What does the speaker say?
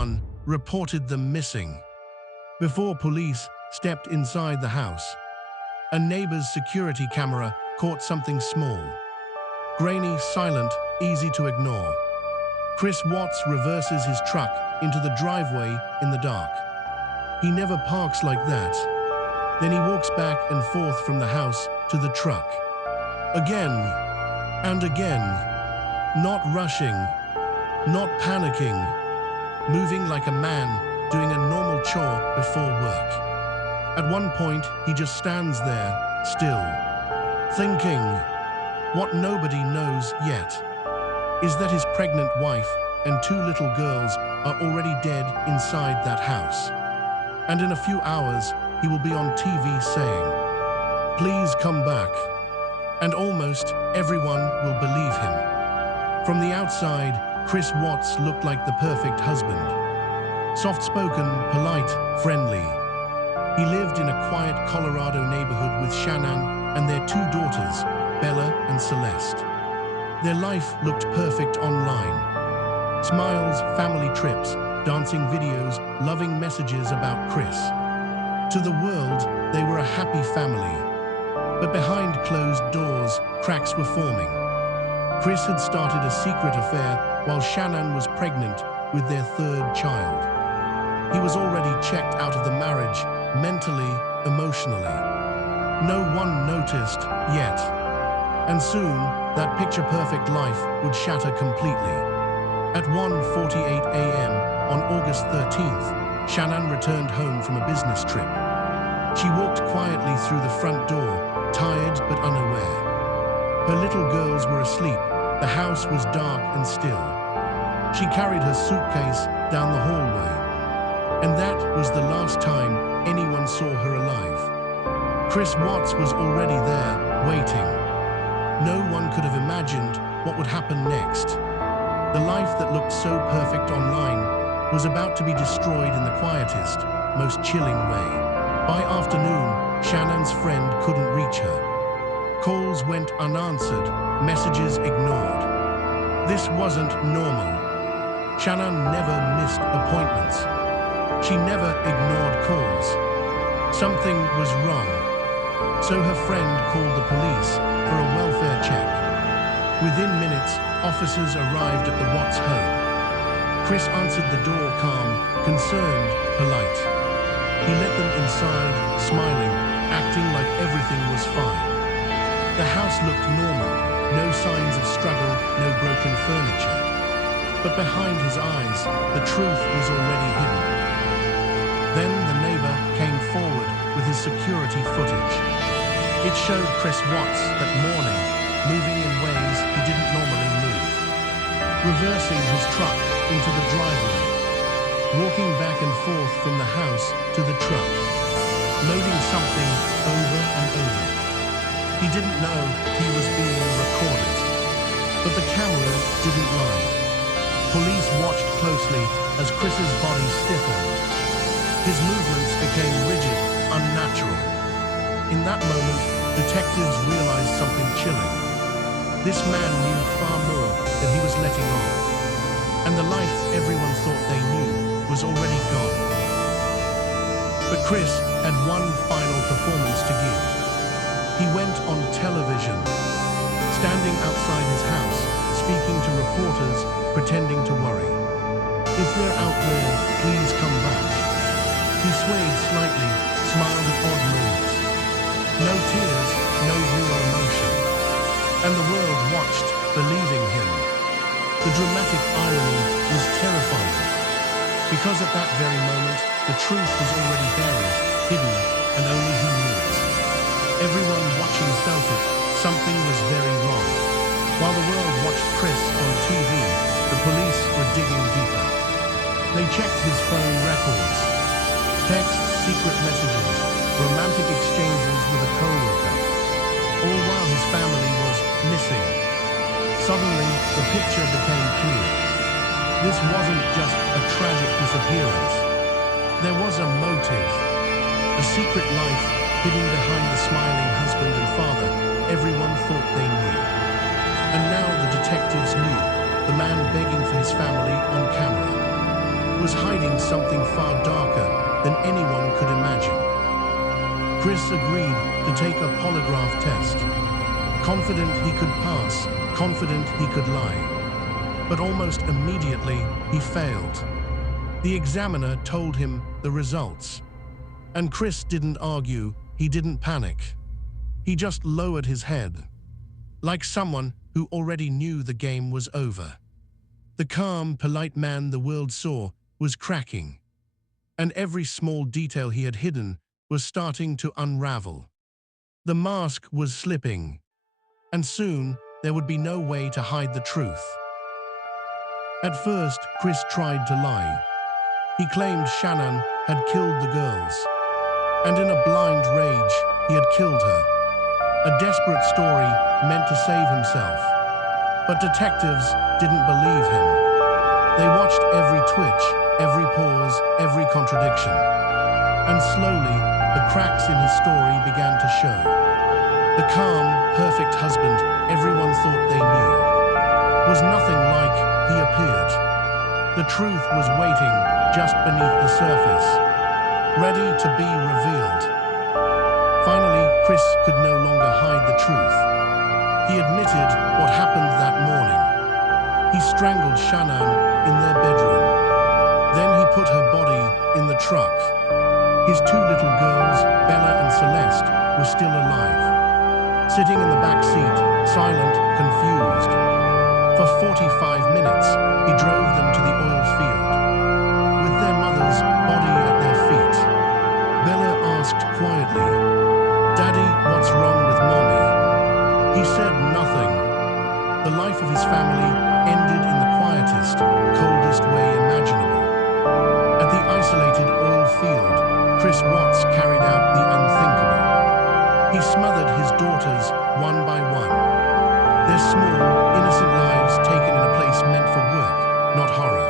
everyone reported them missing. Before police stepped inside the house, a neighbor's security camera caught something small. Grainy, silent, easy to ignore. Chris Watts reverses his truck into the driveway in the dark. He never parks like that. Then he walks back and forth from the house to the truck. Again and again. Not rushing, not panicking. Moving like a man doing a normal chore before work. At one point, he just stands there, still, thinking. What nobody knows yet is that his pregnant wife and 2 little girls are already dead inside that house. And in a few hours, he will be on TV saying, "Please come back." And almost everyone will believe him. From the outside, Chris Watts looked like the perfect husband. Soft-spoken, polite, friendly. He lived in a quiet Colorado neighborhood with Shannon and their 2 daughters, Bella and Celeste. Their life looked perfect online. Smiles, family trips, dancing videos, loving messages about Chris. To the world, they were a happy family. But behind closed doors, cracks were forming. Chris had started a secret affair while Shannon was pregnant with their 3rd child. He was already checked out of the marriage, mentally, emotionally. No one noticed yet. And soon, that picture-perfect life would shatter completely. At 1:48 a.m. on August 13th, Shannon returned home from a business trip. She walked quietly through the front door, tired but unaware. Her little girls were asleep. The house was dark and still. She carried her suitcase down the hallway. And that was the last time anyone saw her alive. Chris Watts was already there, waiting. No one could have imagined what would happen next. The life that looked so perfect online was about to be destroyed in the quietest, most chilling way. By afternoon, Shannon's friend couldn't reach her. Calls went unanswered, messages ignored. This wasn't normal. Shannon never missed appointments. She never ignored calls. Something was wrong. So her friend called the police for a welfare check. Within minutes, officers arrived at the Watts home. Chris answered the door calm, concerned, polite. He let them inside, smiling, acting like everything was fine. The house looked normal, no signs of struggle, no broken furniture. But behind his eyes, the truth was already hidden. Then the neighbor came forward with his security footage. It showed Chris Watts that morning, moving in ways he didn't normally move. Reversing his truck into the driveway. Walking back and forth from the house to the truck. Loading something over and over. He didn't know he was being recorded. But the camera didn't lie. Police watched closely as Chris's body stiffened. His movements became rigid, unnatural. In that moment, detectives realized something chilling. This man knew far more than he was letting on. And the life everyone thought they knew was already gone. But Chris had one final performance to give. He went on television, standing outside his house, speaking to reporters, pretending to worry. "If they're out there, please come back." He swayed slightly, smiled at odd moments. No tears, no real emotion. And the world watched, believing him. The dramatic irony was terrifying. Because at that very moment, the truth was already buried, hidden, and only he knew it. Everyone watching felt it. Something was very wrong. While the world watched Chris on TV, the police were digging deeper. They checked his phone records. Texts, secret messages, romantic exchanges with a co-worker. All while his family was missing. Suddenly, the picture became clear. This wasn't just a tragic disappearance. There was a motive. A secret life hidden behind the smiling husband and father everyone thought they knew. And now the detectives knew. The man begging for his family on camera. was hiding something far darker than anyone could imagine. Chris agreed to take a polygraph test, confident he could pass, confident he could lie. But almost immediately, he failed. The examiner told him the results. And Chris didn't argue, he didn't panic. He just lowered his head, like someone who already knew the game was over. The calm, polite man the world saw was cracking, and every small detail he had hidden was starting to unravel. The mask was slipping, and soon there would be no way to hide the truth. At first, Chris tried to lie. He claimed Shannon had killed the girls, and in a blind rage, he had killed her. A desperate story meant to save himself. But detectives didn't believe him. They watched every twitch, every pause, every contradiction. And slowly, the cracks in his story began to show. The calm, perfect husband everyone thought they knew was nothing like he appeared. The truth was waiting just beneath the surface, ready to be revealed. Finally, Chris could no longer hide the truth. He admitted what happened that morning. He strangled Shannon in their bedroom. Then he put her body in the truck. His two little girls, Bella and Celeste, were still alive, sitting in the back seat, silent, confused. For 45 minutes, he drove them to the oil field, with their mother's body at their feet. Bella asked quietly, "Daddy, what's wrong with Mommy?" He said nothing. The life of his family ended in the quietest, coldest way imaginable. At the isolated oil field, Chris Watts carried out the unthinkable. He smothered his daughters one by one. Their small, innocent lives taken in a place meant for work, not horror.